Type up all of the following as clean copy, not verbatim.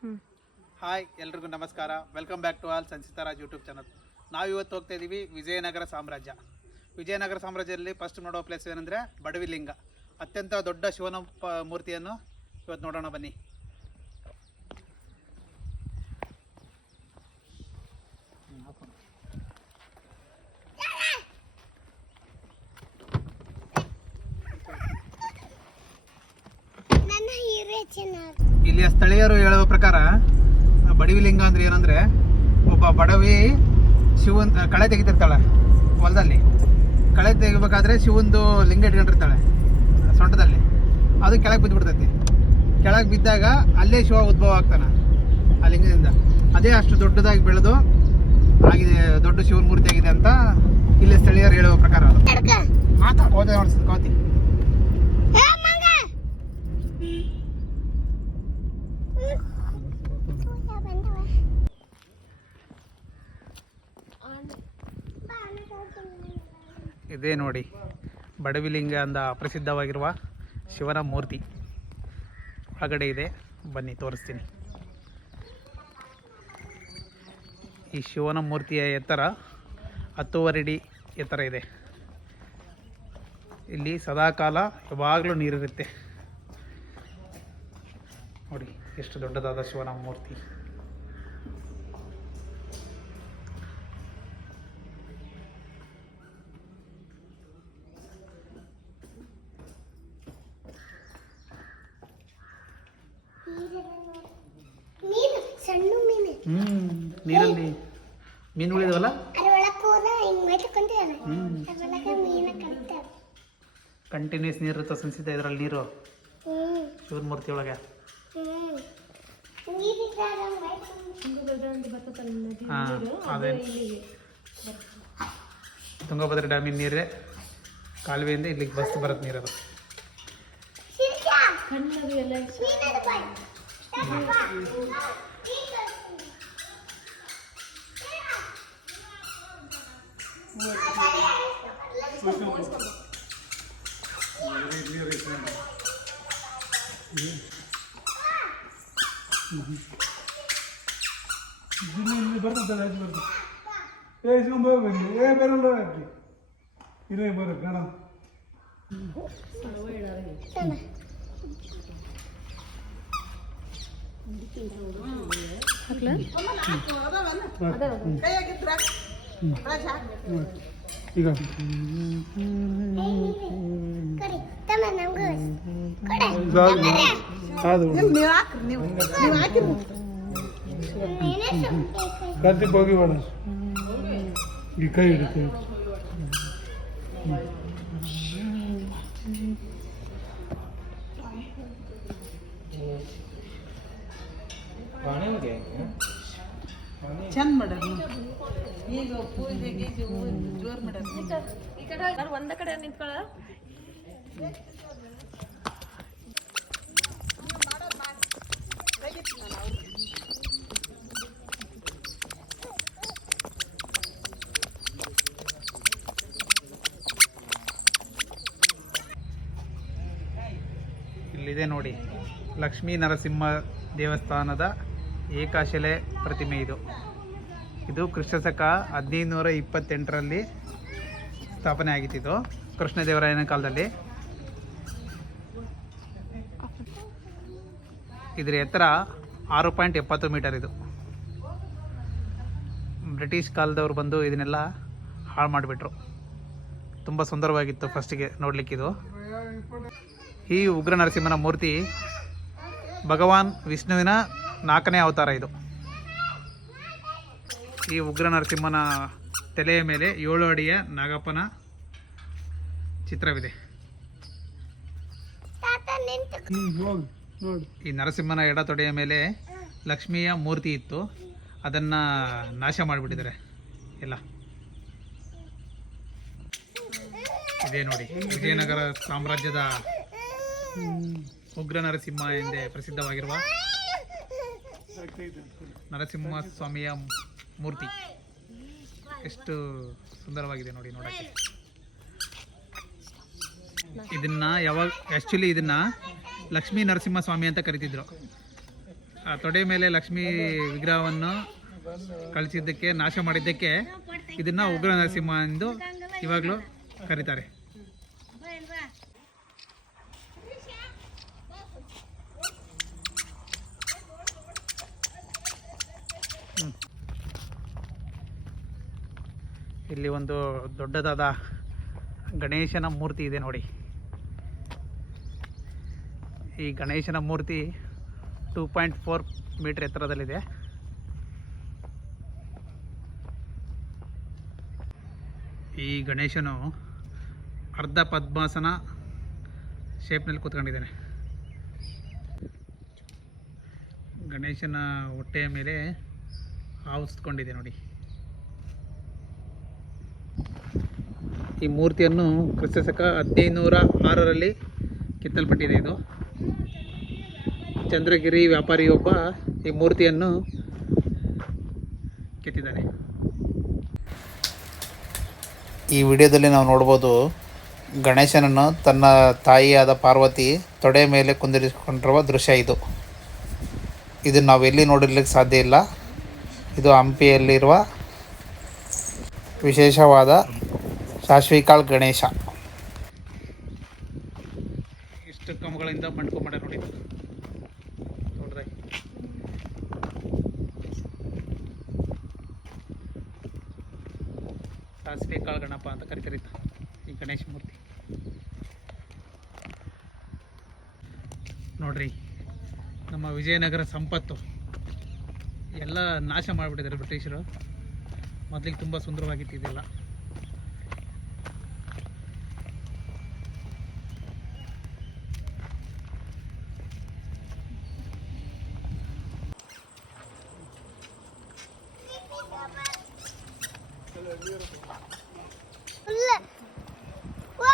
Hi ಎಲ್ರಿಗೂ ನಮಸ್ಕಾರ. Welcome back to all Sanchitha Raj YouTube channel. ನಾವು ಇವತ್ತು ಹೋಗ್ತಾ ಇದ್ದೀವಿ ವಿಜಯನಗರ ಸಾಮ್ರಾಜ್ಯ. ವಿಜಯನಗರ ಸಾಮ್ರಾಜ್ಯದಲ್ಲಿ ಫಸ್ಟ್ ನೋಡೋ ಪ್ಲೇಸ್ ಏನಂದರೆ ಬಡವಿಲಿಂಗ, ಅತ್ಯಂತ ದೊಡ್ಡ ಶಿವನ ಮೂರ್ತಿಯನ್ನು ಇವತ್ತು ನೋಡೋಣ ಬನ್ನಿ. ಇಲ್ಲಿಯ ಸ್ಥಳೀಯರು ಹೇಳುವ ಪ್ರಕಾರ ಬಡವಿಲಿಂಗ ಅಂದ್ರೆ ಏನಂದ್ರೆ, ಒಬ್ಬ ಬಡವಿ ಶಿವನ್ ಕಳೆ ತೆಗಿತಿರ್ತಾಳೆ ಹೊಲದಲ್ಲಿ. ಕಳೆ ತೆಗಿಬೇಕಾದ್ರೆ ಶಿವಂದು ಲಿಂಗ ಇಟ್ಕೊಂಡಿರ್ತಾಳೆ ಸೊಂಟದಲ್ಲಿ. ಅದು ಕೆಳಗೆ ಬಿದ್ದುಬಿಡ್ತೈತಿ. ಕೆಳಗೆ ಬಿದ್ದಾಗ ಅಲ್ಲೇ ಶಿವ ಉದ್ಭವ ಆಗ್ತಾನೆ ಆ ಲಿಂಗದಿಂದ. ಅದೇ ಅಷ್ಟು ದೊಡ್ಡದಾಗಿ ಬೆಳೆದು ಆಗಿದೆ, ದೊಡ್ಡ ಶಿವನ ಮೂರ್ತಿ ಆಗಿದೆ ಅಂತ ಇಲ್ಲಿ ಸ್ಥಳೀಯರು ಹೇಳುವ ಪ್ರಕಾರ. ಅದು ಕೋತಿ ಇದೇ ನೋಡಿ, ಬಡವಿಲಿಂಗ ಅಂದ ಪ್ರಸಿದ್ಧವಾಗಿರುವ ಶಿವನ ಮೂರ್ತಿ ಒಳಗಡೆ ಇದೆ. ಬನ್ನಿ ತೋರಿಸ್ತೀನಿ. ಈ ಶಿವನ ಮೂರ್ತಿಯ ಎತ್ತರ 10 ಅಡಿ ಎತ್ತರ ಇದೆ. ಇಲ್ಲಿ ಸದಾಕಾಲ ಯಾವಾಗಲೂ ನೀರಿರುತ್ತೆ. ನೋಡಿ ಎಷ್ಟು ದೊಡ್ಡದಾದ ಶಿವನ ಮೂರ್ತಿ. ನೀರಲ್ಲಿ ಮೀನು ಉಳಿದವಲ್ಲ, ಕಂಟಿನ್ಯೂಸ್ ನೀರು ಇರುತ್ತೆ ಸಂಚಿತ ಇದರಲ್ಲಿ. ನೀರು ಶಿವನ ಮೂರ್ತಿ ಒಳಗೆ ಅದೇ ತುಂಗಭದ್ರಾ ಡ್ಯಾಮಿನ ನೀರೇ ಕಾಲುವೆಯಿಂದ ಇಲ್ಲಿಗೆ ಬಸ್ ಬರುತ್ತೆ ನೀರದು. ಈಗ ಕಾರ್ತಿಕ್ ಹೋಗಿ ಬೇಡ, ಈ ಕೈ ಹಿಡಿತೆ. ಚಂದ ಮಾಡ್ಯಾರ ಈಗ ಪೂಜೆಗೆ ಜೋರ್ ಮಾಡ್ಯಾರ. ಈ ಕಡೆ ಒಂದ ಕಡೆ ನಿಂತ್ಕೊಳ್ಳ. ಇಲ್ಲಿದೆ ನೋಡಿ, ಲಕ್ಷ್ಮೀ ನರಸಿಂಹ ದೇವಸ್ಥಾನದ ಏಕಶಿಲೆ ಪ್ರತಿಮೆ ಇದು. ಇದು ಕ್ರಿಸ್ತಶಕ 1528ರಲ್ಲಿ ಸ್ಥಾಪನೆ ಆಗಿತ್ತು. ಕೃಷ್ಣದೇವರಾಯನ ಕಾಲದಲ್ಲಿ. ಇದರ ಎತ್ತರ 6.70 ಮೀಟರ್. ಇದು ಬ್ರಿಟಿಷ್ ಕಾಲದವ್ರು ಬಂದು ಇದನ್ನೆಲ್ಲ ಹಾಳು ಮಾಡಿಬಿಟ್ರು. ತುಂಬ ಸುಂದರವಾಗಿತ್ತು ಫಸ್ಟಿಗೆ ನೋಡ್ಲಿಕ್ಕಿದು. ಈ ಉಗ್ರ ನರಸಿಂಹನ ಮೂರ್ತಿ ಭಗವಾನ್ ವಿಷ್ಣುವಿನ 4ನೇ ಅವತಾರ ಇದು. ಈ ಉಗ್ರ ನರಸಿಂಹನ ತಲೆಯ ಮೇಲೆ 7 ಅಡಿಯ ನಾಗಪ್ಪನ ಚಿತ್ರವಿದೆ. ಈ ನರಸಿಂಹನ ಎಡ ತೊಡೆಯ ಮೇಲೆ ಲಕ್ಷ್ಮಿಯ ಮೂರ್ತಿ ಇತ್ತು. ಅದನ್ನು ನಾಶ ಮಾಡಿಬಿಟ್ಟಿದ್ದಾರೆ ಎಲ್ಲ. ಇದೇ ನೋಡಿ, ವಿಜಯನಗರ ಸಾಮ್ರಾಜ್ಯದ ಉಗ್ರ ನರಸಿಂಹ ಎಂದೇ ಪ್ರಸಿದ್ಧವಾಗಿರುವ ನರಸಿಂಹ ಸ್ವಾಮಿಯ ಮೂರ್ತಿ ಎಷ್ಟು ಸುಂದರವಾಗಿದೆ ನೋಡಿ ನೋಡಕ್ಕೆ. ಇದನ್ನ ಯಾವಾಗ ಆ್ಯಕ್ಚುಲಿ ಇದನ್ನ ಲಕ್ಷ್ಮೀ ನರಸಿಂಹ ಸ್ವಾಮಿ ಅಂತ ಕರಿತಿದ್ರು. ಆ ತೊಡೆ ಮೇಲೆ ಲಕ್ಷ್ಮೀ ವಿಗ್ರಹವನ್ನು ಕಳಿಸಿದ್ದಕ್ಕೆ, ನಾಶ ಮಾಡಿದ್ದಕ್ಕೆ ಇದನ್ನು ಉಗ್ರ ನರಸಿಂಹ ಎಂದು ಇವಾಗಲೂ ಕರೀತಾರೆ. ಇಲ್ಲಿ ಒಂದು ದೊಡ್ಡದಾದ ಗಣೇಶನ ಮೂರ್ತಿ ಇದೆ ನೋಡಿ. ಈ ಗಣೇಶನ ಮೂರ್ತಿ 2.4 ಮೀಟರ್ ಎತ್ತರದಲ್ಲಿದೆ. ಈ ಗಣೇಶನು ಅರ್ಧ ಪದ್ಮಾಸನ ಶೇಪ್ನಲ್ಲಿ ಕೂತ್ಕೊಂಡಿದ್ದಾನೆ. ಗಣೇಶನ ಹೊಟ್ಟೆಯ ಮೇಲೆ ಹಾವು ಸುತ್ಕೊಂಡಿದೆ ನೋಡಿ. ಈ ಮೂರ್ತಿಯನ್ನು ಕ್ರಿಸ್ತಶಕ 1506ರಲ್ಲಿ ಕೆತ್ತಲ್ಪಟ್ಟಿದೆ. ಇದು ಚಂದ್ರಗಿರಿ ವ್ಯಾಪಾರಿಯೊಬ್ಬ ಈ ಮೂರ್ತಿಯನ್ನು ಕೆತ್ತಿದ್ದಾನೆ. ಈ ವಿಡಿಯೋದಲ್ಲಿ ನಾವು ನೋಡ್ಬೋದು ಗಣೇಶನನ್ನು ತನ್ನ ತಾಯಿಯಾದ ಪಾರ್ವತಿ ತೊಡೆ ಮೇಲೆ ಕುಂದಿರಿಸಿಕೊಂಡಿರುವ ದೃಶ್ಯ ಇದು. ಇದನ್ನು ನಾವು ಎಲ್ಲಿ ನೋಡಲಿಕ್ಕೆ ಸಾಧ್ಯ ಇಲ್ಲ. ಇದು ಹಂಪಿಯಲ್ಲಿರುವ ವಿಶೇಷವಾದ ಸಾಶ್ವಿಕಾಳ್ ಗಣೇಶ. ಇಷ್ಟು ಕಂಬಗಳಿಂದ ಮಾಡ್ಕೊಂಬಾಡ ನೋಡಿ ನೋಡ್ರಿ. ಸಾಶ್ವಿಕಾಳ್ ಗಣಪ ಅಂತ ಕರಿತಾರೆ ಈ ಗಣೇಶ ಮೂರ್ತಿ. ನೋಡ್ರಿ, ನಮ್ಮ ವಿಜಯನಗರ ಸಂಪತ್ತು ಎಲ್ಲ ನಾಶ ಮಾಡಿಬಿಟ್ಟಿದ್ದಾರೆ ಬ್ರಿಟಿಷರು. ಮೊದಲಿಗೆ ತುಂಬ ಸುಂದರವಾಗಿತ್ತು ಇದೆಲ್ಲ.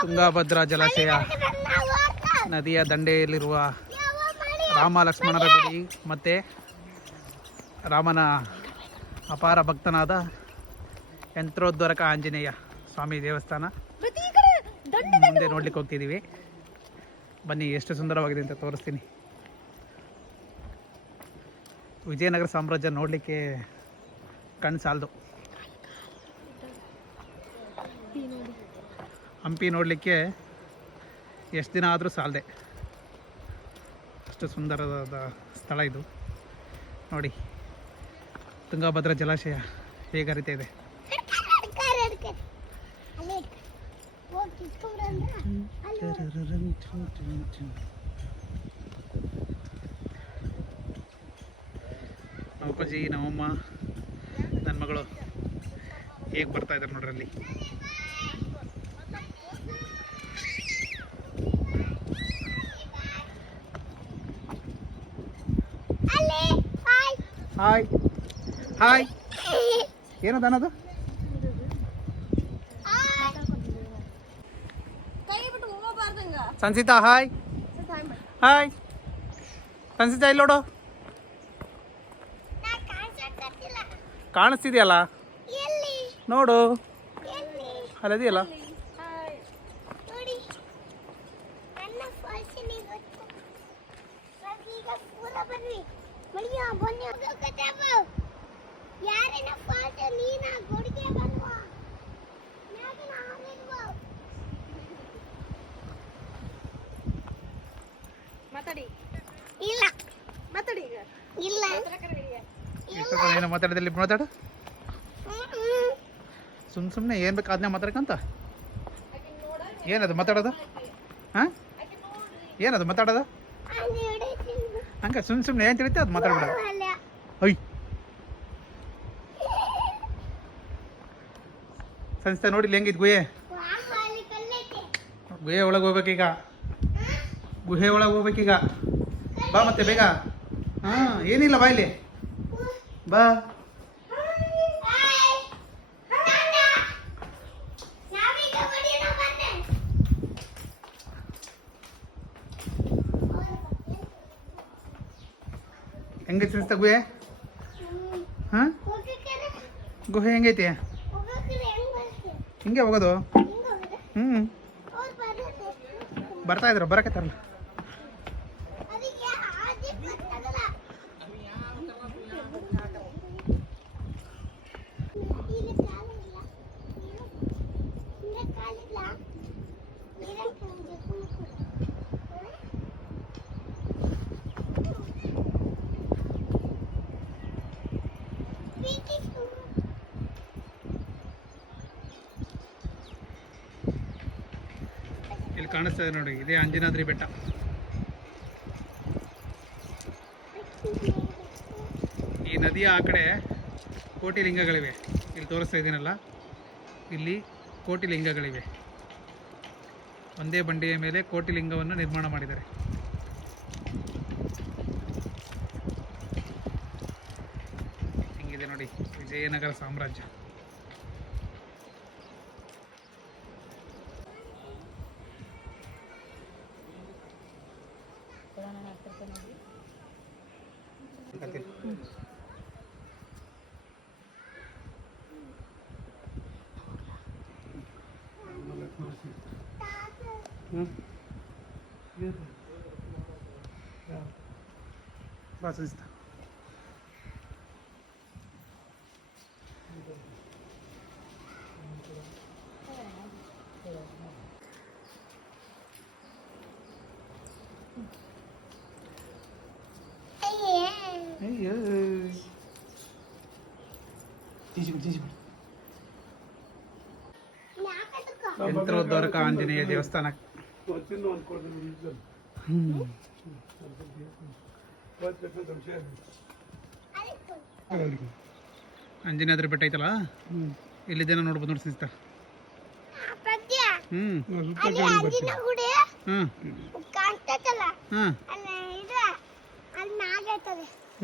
ತುಂಗಭದ್ರಾ ಜಲಾಶಯ ನದಿಯ ದಂಡೆಯಲ್ಲಿರುವ ರಾಮ ಲಕ್ಷ್ಮಣರ ಗುಡಿ ಮತ್ತು ರಾಮನ ಅಪಾರ ಭಕ್ತನಾದ ಯಂತ್ರೋದ್ಧಾರಕ ಆಂಜನೇಯ ಸ್ವಾಮಿ ದೇವಸ್ಥಾನ ಮುಂದೆ ನೋಡ್ಲಿಕ್ಕೆ ಹೋಗ್ತಿದ್ದೀವಿ. ಬನ್ನಿ, ಎಷ್ಟು ಸುಂದರವಾಗಿದೆ ಅಂತ ತೋರಿಸ್ತೀನಿ. ವಿಜಯನಗರ ಸಾಮ್ರಾಜ್ಯ ನೋಡಲಿಕ್ಕೆ ಕಣ್ಣು ಸಾಲದು. ಹಂಪಿ ನೋಡಲಿಕ್ಕೆ ಎಷ್ಟು ದಿನ ಆದರೂ ಸಾಲದೆ, ಅಷ್ಟು ಸುಂದರವಾದ ಸ್ಥಳ ಇದು. ನೋಡಿ, ತುಂಗಭದ್ರಾ ಜಲಾಶಯ ಹೇಗೆ ಹರಿತಾ ಇದೆ. ನಮ್ಮ ಅಪ್ಪಾಜಿ, ನಮ್ಮಮ್ಮ, ನನ್ನ ಮಗಳು ಹೇಗೆ ಬರ್ತಾ ಇದ್ದಾರೆ ನೋಡ್ರಿ ಅಲ್ಲಿ. ಹಾಯ್ ಹಾಯ್, ಏನದು ಅನ್ನೋದು? ಸಂಸಿತಾ ಹಾಯ್ ಹಾಯ್. ಸಂಸಿತಾ ಇಲ್ಲಿ ನೋಡು, ಕಾಣಿಸ್ತಿದೆಯಲ್ಲ ನೋಡು, ಅಲ್ಲದಿಯಲ್ಲ. ಏನೋ ಮಾತಾಡಿದಲ್ಲಿ ಮಾತಾಡು. ಸುಮ್ಮನೆ ಏನು ಬೇಕು ಅದನ್ನೇ ಮಾತಾಡ್ಕಂತ. ಏನದು ಮಾತಾಡೋದು? ಹಾಂ, ಏನದು ಮಾತಾಡೋದು? ಹಂಗೆ ಸುಮ್ಮನೆ ಏನು ತಿಳಿತೆ ಅದು ಮಾತಾಡ್ಬಿಡೋದು. ಅಯ್ಯ, ಸಂಸ್ಥೆ ನೋಡಿಲ್ಲ ಹೆಂಗಿದ್ ಗುಹೆ. ಗುಹೆ ಒಳಗೆ ಹೋಗ್ಬೇಕೀಗ, ಗುಹೆ ಒಳಗೆ ಹೋಗ್ಬೇಕೀಗ. ಬಾ ಮತ್ತೆ ಬೇಗ. ಹಾಂ, ಏನಿಲ್ಲ ಬಾ ಇಲ್ಲಿ ಬಾ. ಹೆಂಗೈತಿ ಸಂಸ್ಥೆ ಗುಹೆ? ಹಾಂ, ಗುಹೆ ಹೆಂಗೈತಿ? ಹಿಂಗೆ ಹೋಗೋದು. ಬರ್ತಾ ಇದ್ರು, ಬರಕತ್ತಾರಲ್ಲ. ಇಲ್ಲಿ ಕಾಣಿಸ್ತಾ ಇದೆ ನೋಡಿ, ಇದೇ ಅಂಜನಾದ್ರಿ ಬೆಟ್ಟ. ಈ ನದಿಯ ಆ ಕಡೆ ಕೋಟಿ ಲಿಂಗಗಳಿವೆ. ಇಲ್ಲಿ ತೋರಿಸ್ತಾ ಇದ್ದೀನಲ್ಲ, ಇಲ್ಲಿ ಕೋಟಿ ಲಿಂಗಗಳಿವೆ. ಒಂದೇ ಬಂಡೆಯ ಮೇಲೆ ಕೋಟಿ ಲಿಂಗವನ್ನು ನಿರ್ಮಾಣ ಮಾಡಿದ್ದಾರೆ. ಹಿಂಗಿದೆ ನೋಡಿ ವಿಜಯನಗರ ಸಾಮ್ರಾಜ್ಯ. ಭಾಷಿಸ್ತಾ ಯಂತ್ರೋದ್ಧಾರಕ ಆಂಜನೇಯ ದೇವಸ್ಥಾನ. ಅಂಜನಾದ್ರಿ ಬೆಟ್ಟ ಐತಲ್ಲ, ಇಲ್ಲಿದ್ದೇನ ನೋಡ್ಬೋದು ನೋಡಿ ಸಿಸ್ತಾ.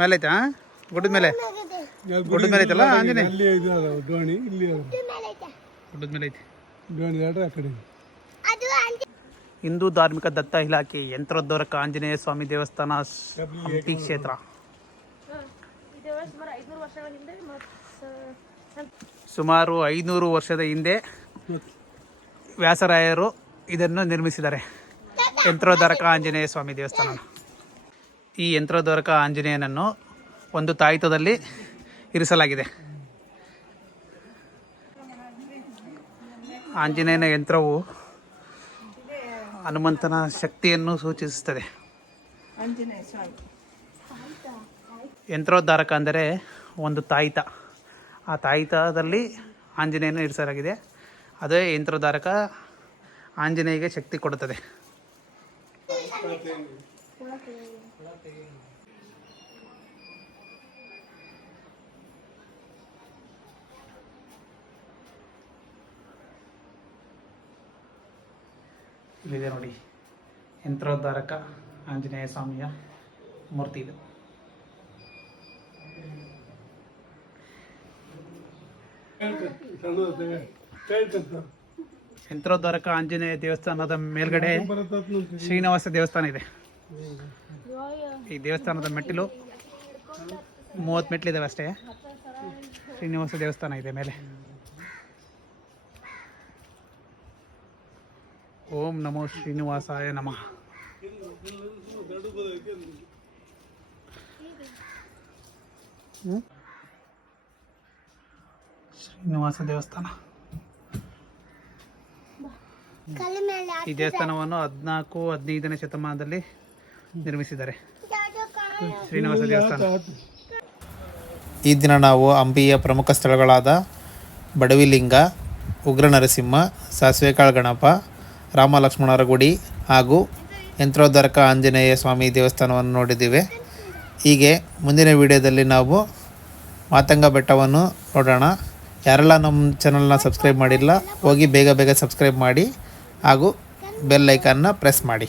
ಮೇಲೆ ಐತಾ ಗುಡ್ಡದ ಮೇಲೆ? ಗುಡ್ಡದ ಮೇಲೆ ಐತಲ್ಲ ಆಂಜನೇಯ, ಗುಡ್ಡದ ಮೇಲೆ ಐತಿ. ಹಿಂದೂ ಧಾರ್ಮಿಕ ದತ್ತ ಇಲಾಖೆ ಯಂತ್ರೋದ್ಧಾರಕ ಆಂಜನೇಯ ಸ್ವಾಮಿ ದೇವಸ್ಥಾನ ಹಂಪಿ ಕ್ಷೇತ್ರ. ಸುಮಾರು 500 ವರ್ಷದ ಹಿಂದೆ ವ್ಯಾಸರಾಯರು ಇದನ್ನು ನಿರ್ಮಿಸಿದ್ದಾರೆ, ಯಂತ್ರೋದ್ಧಾರಕ ಆಂಜನೇಯ ಸ್ವಾಮಿ ದೇವಸ್ಥಾನ. ಈ ಯಂತ್ರೋದ್ಧಾರಕ ಆಂಜನೇಯನನ್ನು ಒಂದು ತಾಯಿತದಲ್ಲಿ ಇರಿಸಲಾಗಿದೆ. ಆಂಜನೇಯನ ಯಂತ್ರವು ಹನುಮಂತನ ಶಕ್ತಿಯನ್ನು ಸೂಚಿಸುತ್ತದೆ. ಯಂತ್ರೋದ್ಧಾರಕ ಅಂದರೆ ಒಂದು ತಾಯಿತ, ಆ ತಾಯಿತದಲ್ಲಿ ಆಂಜನೇಯನ ಇರಿಸಲಾಗಿದೆ. ಅದೇ ಯಂತ್ರೋದ್ಧಾರಕ ಆಂಜನೇಯಗೆ ಶಕ್ತಿ ಕೊಡುತ್ತದೆ. ಇಲ್ಲಿದೆ ನೋಡಿ ಯಂತ್ರೋದ್ಧಾರಕ ಆಂಜನೇಯ ಸ್ವಾಮಿಯ ಮೂರ್ತಿ ಇದು. ಯಂತ್ರೋದ್ಧಾರಕ ಆಂಜನೇಯ ದೇವಸ್ಥಾನದ ಮೇಲ್ಗಡೆ ಶ್ರೀನಿವಾಸ ದೇವಸ್ಥಾನ ಇದೆ. ಈ ದೇವಸ್ಥಾನದ ಮೆಟ್ಟಿಲು 30 ಮೆಟ್ಟಿಲಿದ್ದಾವೆ ಅಷ್ಟೇ. ಶ್ರೀನಿವಾಸ ದೇವಸ್ಥಾನ ಇದೆ ಮೇಲೆ. ಓಂ ನಮೋ ಶ್ರೀನಿವಾಸಾಯ ನಮಃ. ಶ್ರೀನಿವಾಸ ದೇವಸ್ಥಾನ. ಈ ದೇವಸ್ಥಾನವನ್ನು 14-15ನೇ ಶತಮಾನದಲ್ಲಿ ನಿರ್ಮಿಸಿದ್ದಾರೆ. ಶ್ರೀನಿವಾಸ ದೇವಸ್ಥಾನ. ಈ ದಿನ ನಾವು ಹಂಪಿಯ ಪ್ರಮುಖ ಸ್ಥಳಗಳಾದ ಬಡವಿಲಿಂಗ, ಉಗ್ರ ನರಸಿಂಹ, ಸಾಸಿವೆಕಾಳು ಗಣಪ, ರಾಮ ಲಕ್ಷ್ಮಣರ ಗುಡಿ ಹಾಗೂ ಯಂತ್ರೋದ್ಧಾರಕ ಆಂಜನೇಯ ಸ್ವಾಮಿ ದೇವಸ್ಥಾನವನ್ನು ನೋಡಿದ್ದೀವಿ. ಹೀಗೆ ಮುಂದಿನ ವಿಡಿಯೋದಲ್ಲಿ ನಾವು ಮಾತಂಗ ಬೆಟ್ಟವನ್ನು ನೋಡೋಣ. ಯಾರೆಲ್ಲ ನಮ್ಮ ಚಾನಲ್ನ ಸಬ್ಸ್ಕ್ರೈಬ್ ಮಾಡಿಲ್ಲ, ಹೋಗಿ ಬೇಗ ಸಬ್ಸ್ಕ್ರೈಬ್ ಮಾಡಿ ಹಾಗೂ ಬೆಲ್ ಐಕಾನ್ನ ಪ್ರೆಸ್ ಮಾಡಿ.